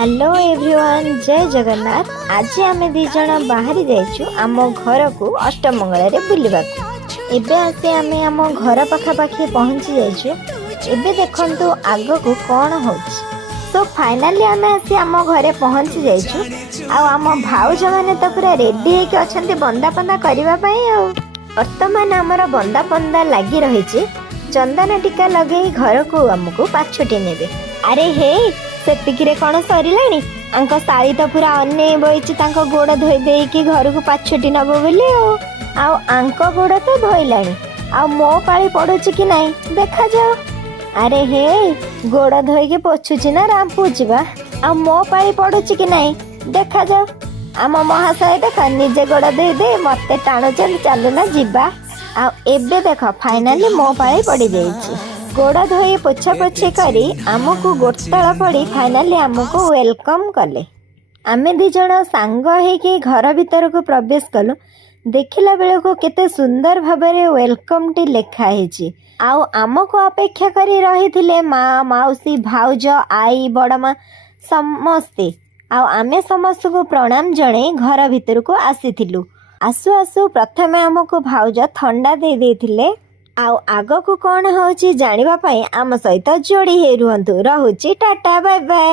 Hello everyone, जय जगन्नाथ। आज आम दीज बाहरी जाइछु आम घर को अष्टमंगल बुलवा। एबे आसी आम आम घर पाखापाखि पहुँची जाइछु। एबे देखंतु आग को कौन हो। तो फाइनाली आम आसी आम घरे पहुँची जाइछु। आम भाउज मैंने तो पूरा रेडी होके अछंती बंदा पंदा करबा पई। वर्तमान आमर बंदा पंदा लगी रही। चंदन टीका लगे घर को आमको पाछुटी नेबे। अरे हे सेतिकिरे कौन सरिलानी। आंको साड़ी तो पूरा अने बइची तांको गोड़ धोई देकी घर को पाछुटी नबो बोली। आउ आंको गोड़ तो धोइलानी। आउ मो पाली पड़ुची कि नहीं देखा जाओ। अरे हे गोड़ धोई पोछुची ना रांपुची बा। आउ मो पाली पड़ुची कि नहीं देखा जाओ। आम महाशय देख निजे गोड़ धोई दे मते टाणुचन चलु ना जिबा। आउ एबे देख फाइनाली मो पाली पड़ी जाइची। गोड़ धोई पोछा पोछी करी आमको गोड़तल पड़ी फाइनाली आमको वेलकम कले। आमे दी जण सांग होइके घर भीतर को प्रवेश कलु। देखिला बेले को केते सुंदर भाबरे वेलकम टी लेखा हेची। आउ आमको अपेक्षा करी रही माँ माउसी भाउज आई बड़मा समस्ते। आउ आमे समस्त को प्रणाम जणे घर भीतर को आसीथिलु। आसु आसु प्रथमे आमको भाउज ठंडा दे देथिले। आउ आग को कौन होची जानिबा पई आम सहित जोड़ी हे रुहंतु। रहुची टाटा बाय बाय।